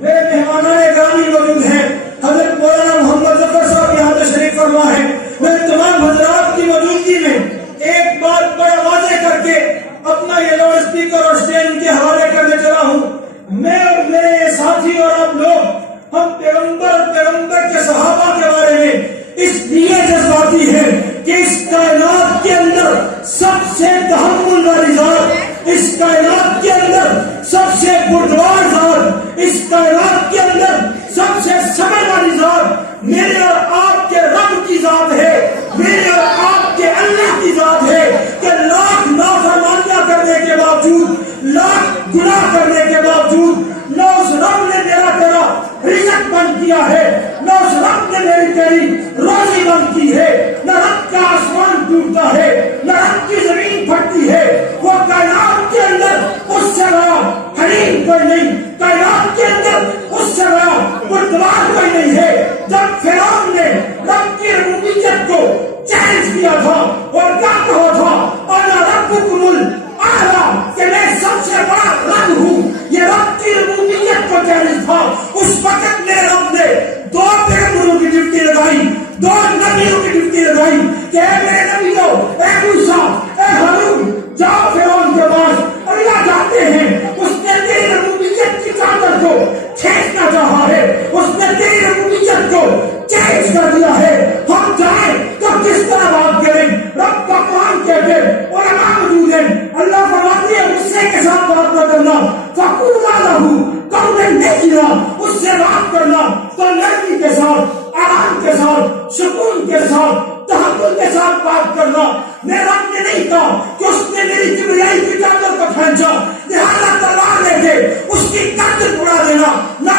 میرے مہمانان گرامی موجود ہیں، حضرت مولانا محمد ظفر صاحب یہاں تشریف فرما ہے۔ میں تمام حضرات کی موجودگی میں ایک بات بڑا واضح کر کے اپنا یہ لاؤڈ اسپیکر اور اسٹینڈ کے حوالے کرنے چلا ہوں۔ میں اور میرے یہ ساتھی اور آپ لوگ ہم پیغمبر کے صحابہ کے بارے میں اس لیے جذباتی ہیں کہ اس کائنات کے اندر سب سے تحمل والی ذات، اس کائنات کے اندر سب سے بردبار ذات، اس کائنات کے اندر سب سے صبر والی ذات میرے اور آپ کے رب کی ذات ہے، میرے اور آپ کے اللہ کی ذات ہے کہ لاکھ نافرمانیاں کرنے کے باوجود، لاکھ گناہ کرنے کے باوجود نہ اس رب نے میرا تیرا رزق بند کیا ہے، نہ اس رب نے میری تیری روزی بند کی ہے، نہ رب کا آسمان ٹوٹتا ہے، نہ رب کی زمین پھٹتی ہے۔ وہ کائنات کے اندر اس سے بڑا حلیم کوئی نہیں، کائنات کے اندر اس سے بڑا بردبار کوئی نہیں ہے۔ جب فرعون نے رب کی ربوبیت کو چیلنج کیا تھا اور کیا کہا تھا، انا ربکم الاعلی، کہ میں سب سے بڑا رب ہوں، یہ رب کی ربوبیت کو چیلنج تھا۔ اس وقت میرے رب نے 2 پیغمبروں کی ڈیوٹی لگائی، 2 نبیوں کی ڈیوٹی لگائی کہ اے میرے نبیوں، اے موسیٰ، اے ہارون، جاؤ فرعون کے پاس، اللہ جاتے ہیں اس نے تیری ربوبیت کی چادر کو کھینچنا چاہا ہے، اس نے تیری ربوبیت کو چینج کر دیا ہے، ہم جائیں تو کس طرح بات کریں؟ رب کا قرآن کہتے علماء موجود ہیں، اللہ فرماتے ہیں غصے کے ساتھ بات نہ کرنا، فَقُولَا لَهُ قَوْلًا لَّيِّنًا، اس سے بات کرنا تو نرمی کے ساتھ، آرام کے ساتھ، سکون کے ساتھ، تحمل کے ساتھ بات کرنا۔ میرے رب نے نہیں کہا کہ اس نے میری کبریائی کی چادر کو کھینچا لہٰذا تلوار لے کے اس کی گردن اڑا دینا، نہ،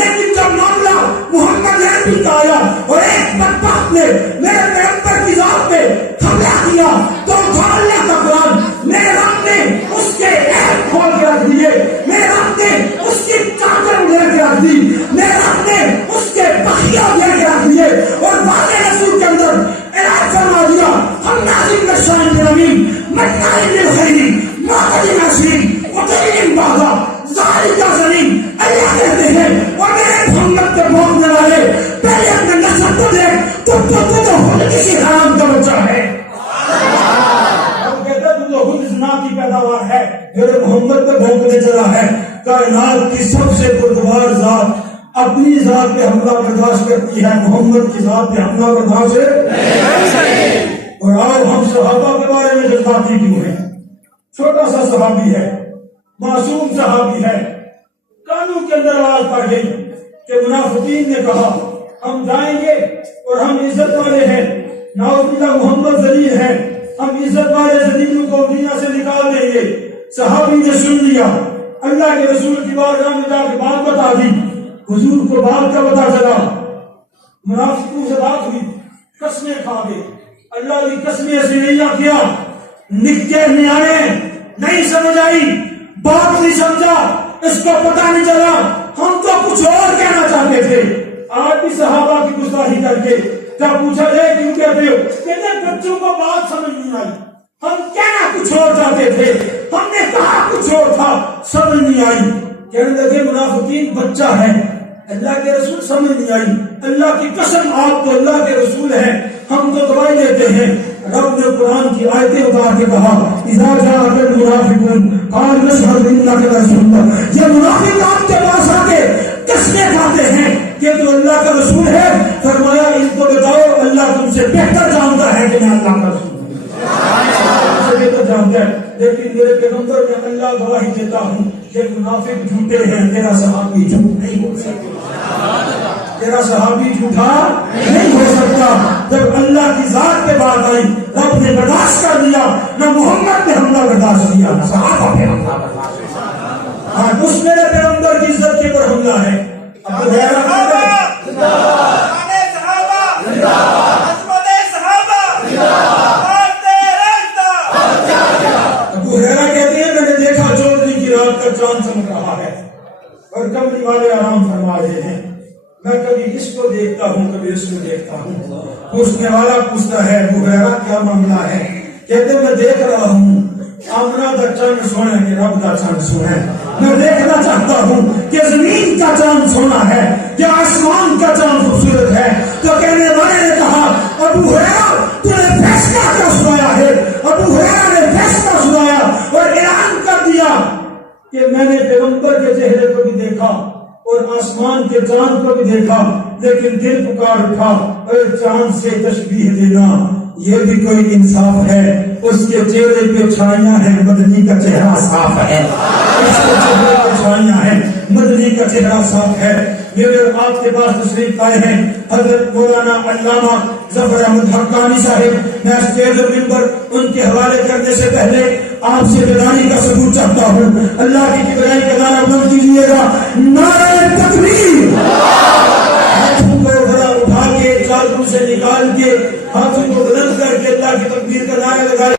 لیکن جب معاملہ محمد عربی کا آیا اور ایک بدبخت نے میرے پیغمبر کی ذات پہ حملہ کیا تو اللہ کا قرآن، میرے رب نے اس کے عیب کھول کے رکھ دیے، میرے رب نے اس کی چادر اڑا کے رکھ دی، میرے رب نے اس کے بخیہ اڑا کے رکھ دیے اور واضح رسول کے اندر اعلان فرما دیا، ہم نازل بشان برمیم مناع للخیر معتد نصیم مطیع بعدا ذالک زمین، اللہ کہتے ہیں اور میرے محمد کے بھونکنے والے پہلے اپنے نسل کو دیکھ تو خود کسی حرام کا بچہ ہے، زنا کی پیداوار ہے، میرے محمد پہ بھونکنے چلا ہے۔ کائنات کی سب سے بردبار ذات اپنی ذات پہ حملہ برداشت کرتی ہے، محمد کی ذات پہ حملہ برداشت ہے۔ اور آج ہم صحابہ کے بارے میں جذباتی کیوں ہیں؟ چھوٹا سا صحابی ہے، معصوم صحابی ہے، کانوں کے اندر آواز پڑ گئی کہ منافقین نے کہا ہم جائیں گے اور ہم عزت والے ہیں، نعوذ باللہ محمد ذلیل ہے، ہم عزت والے ذلیلوں کو دنیا سے نکال دیں گے۔ صحابی نے سن لیا، اللہ کے رسول کی بارگاہ میں جا کے بات بتا دی، حضور کو بات کا پتا چلا، منافقوں سے بات ہوئی، قسمیں کھا گئے، اللہ کی قسمیں سنیا کیا، نکے نیانے نہیں سمجھ آئی، بات نہیں سمجھا، اس کو پتا نہیں چلا، ہم تو کچھ اور کہنا چاہتے تھے۔ آج بھی صحابہ کی گستاخی کر کے جب پوچھا جائے کیوں کہتے ہو، کہتے بچوں کو بات سمجھ نہیں آئی، ہم کہنا کچھ اور چاہتے تھے، ہم نے کہا کچھ اور تھا، سمجھ نہیں آئی۔ کہنے لگے منافقین بچہ ہے، اللہ کے رسول سمجھ نہیں آئی، اللہ کی قسم آپ تو اللہ کے رسول ہیں، ہم تو دعائی دیتے ہیں۔ رب نے قرآن کی آیتیں اتار کے کہا اذا جاءك المنافقون قالوا نشهد انك لرسول اللہ، یہ منافق آپ کے پاس آ کے قسمیں کھاتے ہیں کہ تو اللہ کا رسول ہے، فرمایا ان کو بتاؤ اللہ تم سے بہتر جانتا ہے کہ میں اللہ کا رسول ہوں، سے بہتر جانتا ہے، لیکن میرے پیغمبر میں اللہ گواہی دیتا ہوں کہ منافق جھوٹے ہیں، تیرا صحابی جھوٹ نہیں ہو سکتا، تیرا صحابی جھوٹا نہیں ہو سکتا۔ جب اللہ کی ذات پہ بات آئی رب نے برداشت کر دیا، نہ محمد نے حملہ برداشت کیا، نہ صحابہ پہ حملہ برداشت کیا۔ ہاں اس میرے پیغمبر کی عزت کے اوپر حملہ ہے۔ ابو ہریرہ کہتے ہیں میں نے دیکھا 14 کی رات کا چاند چمک رہا ہے اور کمری والے آرام فرما رہے ہیں، میں کبھی اس کو دیکھتا ہوں کبھی اس کو دیکھتا ہوں۔ پوچھنے والا پوچھتا ہے ابو ہریرہ کیا معاملہ ہے؟ کہتے میں دیکھ رہا ہوں آمنہ دا چند سونے کہ رب دا چند سونے، میں دیکھنا چاہتا ہوں کہ زمین کا چاند سونا ہے یا آسمان کا چاند خوبصورت ہے. تو کہنے والے نے کہا ابو ہریرہ تو نے فیصلہ کیا سنایا ہے؟ ابو ہریرہ نے فیصلہ سنایا اور اعلان کر دیا کہ میں نے پیغمبر کے چہرے کو بھی دیکھا اور آسمان کے چاند کو بھی دیکھا، لیکن دل پکار اٹھا اور چاند سے تشبیہ دینا یہ بھی کوئی انصاف ہے؟ اس کے چہرے پہ چھائیاں ہیں، مدنی کا چہرہ صاف ہے. اس کے چہرے پہ چھائیاں ہیں، مدنی کا چہرہ صاف ہے. میرے آپ کے پاس تشریف آئے ہیں حضرت مولانا علامہ ظفر احمد حقانی صاحب. میں اسٹیج اور ممبر ان کے حوالے کرنے سے پہلے آپ سے بیداری کا ثبوت چاہتا ہوں. اللہ کی کبریائی کا نعرہ بلند کیجیے گا، نعرہ تکبیر. ہاتھوں کو ذرا اٹھا کے چادروں سے نکال کے ہاتھوں کو بلند کر کے اللہ کی تکبیر کا نعرہ لگائے.